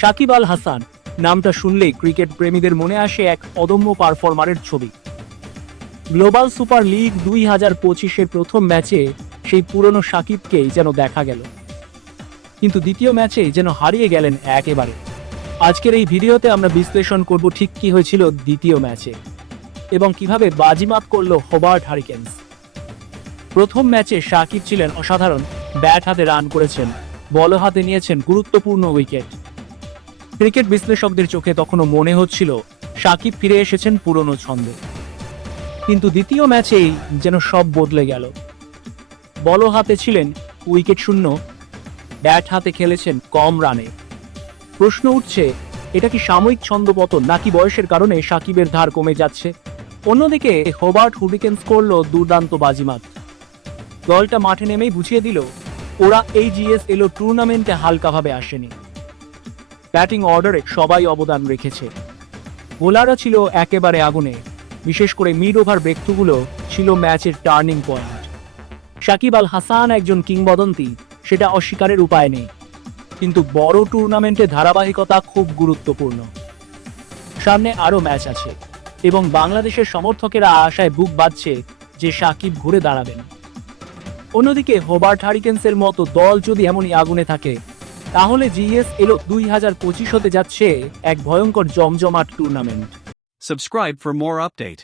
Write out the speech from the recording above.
সাকিব আল হাসান নামটা শুনলেই ক্রিকেট প্রেমীদের মনে আসে এক অদম্য পারফর্মারের ছবি। গ্লোবাল সুপার লিগ 2025-এর প্রথম ম্যাচে সেই পুরনো সাকিবকেই যেন দেখা গেল, কিন্তু দ্বিতীয় ম্যাচে যেন হারিয়ে গেলেন একেবারে। আজকের এই ভিডিওতে আমরা বিশ্লেষণ করব ঠিক কি হয়েছিল দ্বিতীয় ম্যাচে এবং কিভাবে বাজিমাত করল হোবার্ট হারিকেন্স। প্রথম ম্যাচে সাকিব ছিলেন অসাধারণ, ব্যাট হাতে রান করেছেন, বল হাতে নিয়েছেন গুরুত্বপূর্ণ উইকেট। ক্রিকেট বিশ্লেষকদের চোখে তখনও মনে হচ্ছিল সাকিব ফিরে এসেছেন পুরনো ছন্দে। কিন্তু দ্বিতীয় ম্যাচেই যেন সব বদলে গেল। বল হাতে ছিলেন উইকেট শূন্য, ব্যাট হাতে খেলেছেন কম রানে। প্রশ্ন উঠছে, এটা কি সাময়িক ছন্দপতন নাকি বয়সের কারণে সাকিবের ধার কমে যাচ্ছে? অন্যদিকে হোবার্ট হারিকেন্স করল দুর্দান্ত বাজিমাত। দলটা মাঠে নেমেই বুঝিয়ে দিল ওরা এই জিএসএল টুর্নামেন্টে হালকাভাবে আসেনি। ব্যাটিং অর্ডারে সবাই অবদান রেখেছে, বোলাররা ছিল একেবারে আগুনে। বিশেষ করে মিড ওভার ব্রেকথ্রুগুলো ছিল ম্যাচের টার্নিং পয়েন্ট। সাকিব আল হাসান একজন কিংবদন্তি, সেটা অস্বীকারের উপায় নেই, কিন্তু বড় টুর্নামেন্টে ধারাবাহিকতা খুব গুরুত্বপূর্ণ। সামনে আরও ম্যাচ আছে এবং বাংলাদেশের সমর্থকেরা আশায় বুক বাঁধছে যে সাকিব ঘুরে দাঁড়াবেন। অন্যদিকে হোবার্ট হারিকেন্সের মতো দল যদি এমনই আগুনে থাকে, তাহলে জিএসএল 2025 হতে যাচ্ছে এক ভয়ঙ্কর জমজমাট tournament. Subscribe for more update.